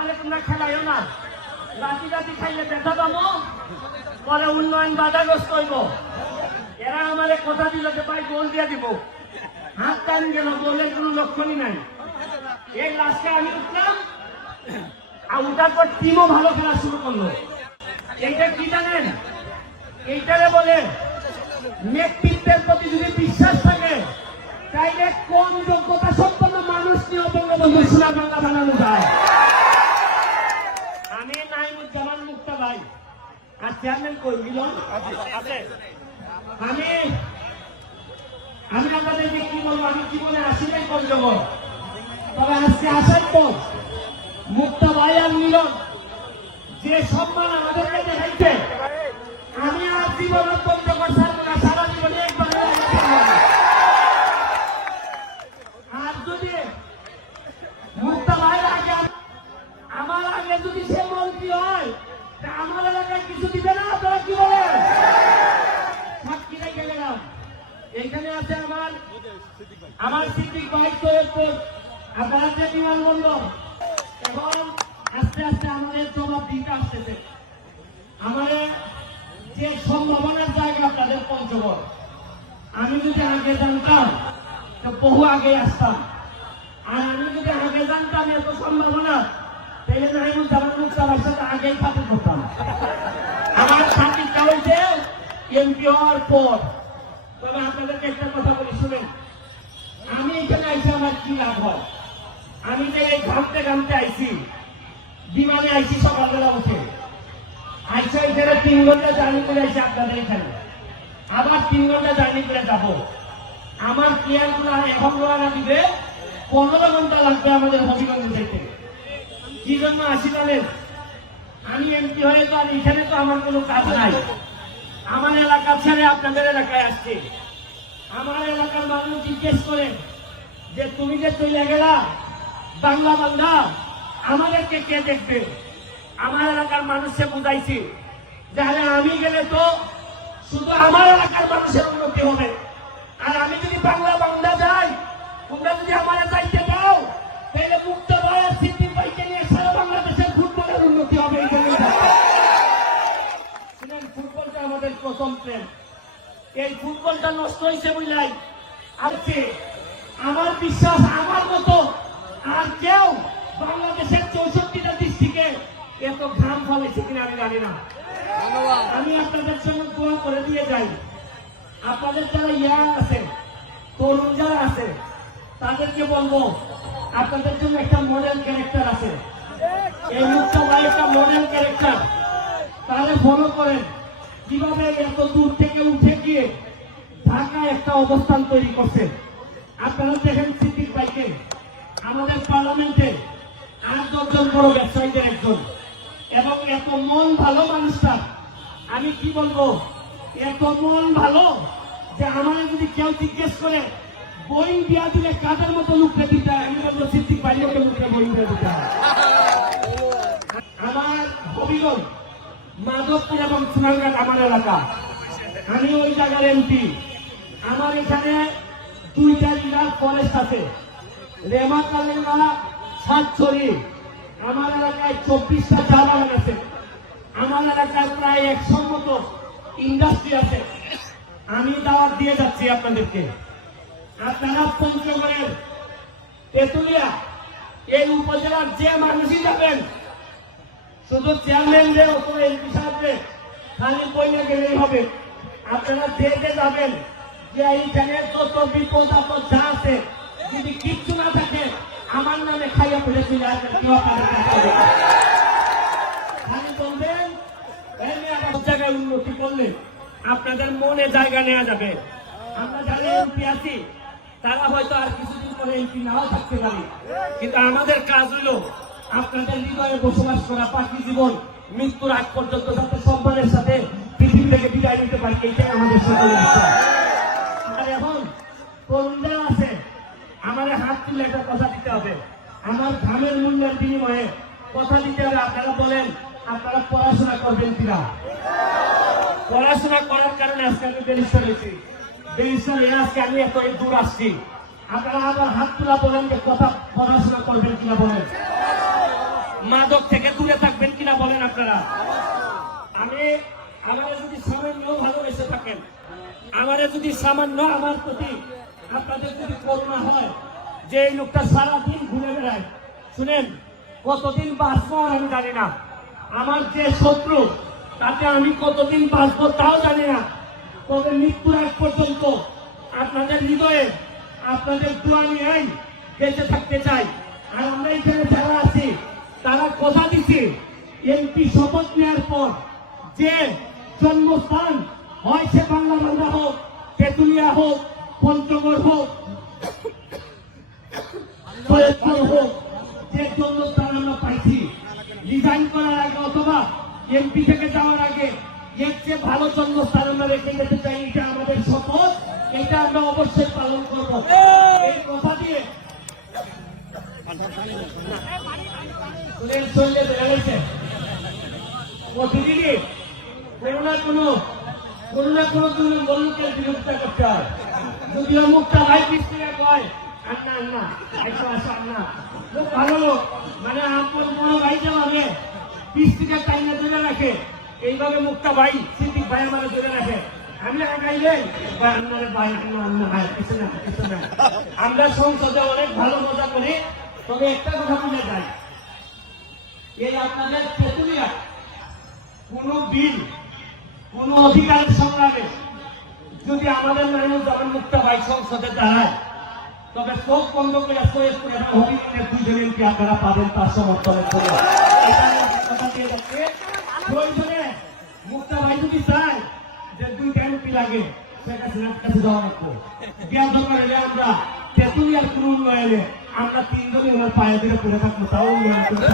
আমারে তোমরা খেলাইও না, রাতি রাতি খাইলে ব্যথা পাবো, পরে উন্নয়ন বাধাগ্রস্ত হইব। এরা আমারে কথা দিল যে ভাই গোল দিয়ে দিব, হাত টান গেল, গোলের কোনো লক্ষণই নাই। এই লাস্টে আমি উঠলাম, আর উঠার পর টিমও ভালো খেলা শুরু করলো। এইটা কি জানেন? এইটারে বলে নেতৃত্বের প্রতি যদি বিশ্বাস থাকে, তাইলে কোন যোগ্যতা সম্পন্ন মানুষ নিয়ে বঙ্গবন্ধু সোনার বাংলা বানানো যায়। আমি নাইমুজ্জামান মুক্তা ভাই আর চেয়ারম্যান কই মিলন আছে। আমি আপনাদেরকে কি বলবো, আমি জীবনে আসিটাই পঞ্চগড়, তবে আজকে আসার পর মুক্তা ভাই আর মিলন যে সম্মান আমাদেরকে দেখাইছে, আমি আর জীবনের পঞ্চগড় ছাড়বো না, সারা জীবনে একবার। আর যদি মুক্তা ভাইয়ের আগে, আমার আগে যদি সে মন্ত্রী হয়, আমার এলাকায় কিছু দিবে না। আপনারা কি বলেন? সাক্ষী রেখে গেলাম। এখানে আছে আমার সিদ্দিক ভাই, তো আপনারা যে বিমানবন্দর, এবং আস্তে আস্তে আমাদের জবাব দিতে আসতেছে। আমাদের যে সম্ভাবনার জায়গা আপনাদের পঞ্চগড়, আমি যদি আগে জানতাম তো বহু আগে আসতাম। আর আমি যদি আগে জানতাম এত সম্ভাবনা, তাহলে নাইমুজ্জামান মুক্তা ভাইয়ের সাথে আগেই পাতি করতাম। আমার সাথীটা হয়েছে এমপি হওয়ার পর। তবে আপনাদেরকে একটা কথা বলি, শুনেন, আমি এখানে আইসি আমার কি লাভ হয়? আমি যে এই ঘামতে ঘামতে আইসি, বিমানে আইসি সকালবেলা উঠে, আইসা এখানে 3 ঘন্টা জার্নি করে আইসি আপনাদের এখানে, আবার 3 ঘন্টা জার্নি করে যাব। আমার ক্লিয়ার গুলো এখন রওনা দিবে 15 ঘন্টা লাগবে আমাদের হবিগঞ্জে যেতে। কি জন্য আসি জানেন? আমি এমপি হয়ে তো আর এখানে তো আমার কোনো কাজ নাই। আমার এলাকা ছেড়ে আপনাদের এলাকায় আসছে। আমার এলাকার মানুষ জিজ্ঞেস করে যে তুমি যে চলে গেলা বাংলা বান্ধা, আমাদেরকে কে দেখবে? আমার এলাকার মানুষকে বুঝাইছি যে আমি গেলে তো শুধু আমার এলাকার মানুষের উন্নতি হবে, আর আমি যদি বাংলা বান্ধা যাই, তোমরা যদি আমার যাইতে দাও, তাহলে মুক্ত ভাই আর সিদ্দিক ভাইকে নিয়ে সারা বাংলাদেশের ফুটবলের উন্নতি হবে। ফুটবলটা আমাদের প্রথম প্রেম। এই ফুটবলটা নষ্ট হয়েছে বুঝলাই আজকে আমার বিশ্বাস, আমার মতো আর কেউ বাংলাদেশের 64টা ডিস্ট্রিক্টে এত ঘাম ফলেছে কিনা আমি জানি না। আমি আপনাদের সঙ্গে দোয়া করে দিয়ে যাই, আপনাদের যারা ইয়াং আছে, তরুণ যারা আছে, তাদেরকে বলবো আপনাদের জন্য একটা মডেল ক্যারেক্টার আছে। এই মুক্তা ভাই একটা মডেল ক্যারেক্টার, তাহলে ফলো করেন কিভাবে এত দূর থেকে উঠে গিয়ে ঢাকায় একটা অবস্থান তৈরি করছে। আপনারা দেখেন সিদ্দিক ভাইকে আমাদের পার্লামেন্টে 8-10 জন বড় ব্যবসায়ীদের একজন, এবং এত মন ভালো মানুষটা, আমি কি বলবো, এত মন ভালো যে আমার যদি কেউ জিজ্ঞেস করে বই দিয়া দিলে কাদের মতো লুকতে দিতে হয়, আমি বলবো সিদ্দিক ভাইয়ের মতো লুকতে বই দিয়ে দিতে হয়। আমার হবিগঞ্জ, মাধবপুর এবং সোনারঘাট আমার এলাকা, আমি ওই জায়গার এমপি। আমার এখানে 2টা রিজার্ভ ফরেস্ট আছে, রেমা কালেঙ্গা, সাতছড়ি। আমার এলাকায় 24টা চা বাগান আছে। আমার এলাকায় প্রায় 100 মতো ইন্ডাস্ট্রি আছে। আমি দাওয়াত দিয়ে যাচ্ছি আপনাদেরকে, আপনারা পঞ্চগড়ের তেতুলিয়া এই উপজেলার যে মানুষই যাবেন, শুধু চেয়ারম্যানদের অথবা এমপি সাহেবদের খালি বইলে গেলেই হবে। আপনারা যে যাবেন, যে এইখানে যত বিপদ আপদ যা আছে, যদি কিচ্ছু না থাকে আমার নামে খাইয়া ফেলে চলে আসবেন। খালি বলবেন জায়গায় উন্নতি করলে আপনাদের মনে জায়গা নেওয়া যাবে। আমরা যারা এমপি আছি তারা হয়তো আর কিছুদিন পরে এমপি নাও থাকতে পারি, কিন্তু আমাদের কাজ হইল আপনাদের হৃদয়ে বসবাস করা, বাকি জীবন মৃত্যুর আগ পর্যন্ত যাতে সম্মানের সাথে পৃথিবী থেকে বিদায় নিতে পারি, এইটাই আমাদের সকলের ইচ্ছা। আর এখন তরুণরা আছে, আমার হাত তুলে একটা কথা দিতে হবে, আমার ঘামের মূল্যের বিনিময়ে কথা দিতে হবে। আপনারা বলেন আপনারা পড়াশোনা করবেন কিনা? পড়াশোনা করার কারণে আজকে আমি ব্যারিস্টার হয়েছি, ব্যারিস্টার আজকে আমি এত দূর আসছি। আপনারা আবার হাত তোলা বলেন যে কথা পড়াশোনা করবেন কিনা বলেন। মাদক আমারে যদি সামান্য আমার প্রতি আপনাদের যদি করুণা হয়, যে এই লোকটা সারাদিন ঘুরে বেড়ায়, শুনেন কতদিন বাঁচবো আমি জানি না, আমার যে শত্রু তাতে আমি কতদিন বাঁচবো তাও জানি না, তবে মৃত্যুর আগ পর্যন্ত আপনাদের হৃদয়ে আপনাদের দোয়া নিয়ে বেঁচে থাকতে চাই। আর আমরা এখানে যারা আছি তারা কথা দিচ্ছি, এমপি শপথ নেওয়ার পর যে জন্মস্থান হয় সে বাংলা হোক, তেঁতুলিয়া হোক, পঞ্চগড় হোক, ফরিদপুর হোক, যে জন্মস্থান আমরা পাইছি রিজাইন করার আগে অথবা এমপি থেকে যাওয়ার আগে এর চেয়ে ভালো জন্মস্থান আমরা রেখে যেতে চাই। এটা আমাদের শপথ, এটা আমরা অবশ্যই পালন করবো। এই কথা দিয়ে চলে বেড়ে গেছে প্রতিদিনই কোনো না কোনো তুমি মনুষ্যের বিরোধিতা করতে হয়। যদিও মুখটা ভাই পিছিয়ে কয় আন্না আন্না একটু আসো আন্না, খুব ভালো লোক, মানে আপনার বড় ভাইটা ভাবে পিস থেকে টাইনে ধরে রাখে, এইভাবে মুখটা ভাই সিদ্দিক ভাই আমার ধরে রাখে। আমি আগাইলে আন্নারে ভাই আন্না আন্না ভাই কিছু না কিছু না। আমরা সংসদে অনেক ভালো মজা করি, তবে একটা কথা বলে যায়, এই আপনাদের তেঁতুলিয়া কোন বিল কোন অধিকারের সংগ্রামে যদি আমাদের নারায়ণ মুক্তা ভাই সংসদে দাঁড়ায়, তবে চোখ বন্ধ করে সৈয়দপুর এবং হবিগঞ্জের দুইজন এমপি আপনারা পাবেন তার সমর্থনের জন্য। প্রয়োজনে মুক্তা ভাই যদি চায় যে দুইটা এমপি লাগে, সেটা কাছে যাওয়া রাখবো জ্ঞান করে আমরা তেঁতুলিয়ার কোন উন্নয়নে আমরা তিনজনই ওনার পায়ে ধরে পড়ে থাকবো, তাও উন্নয়ন করতে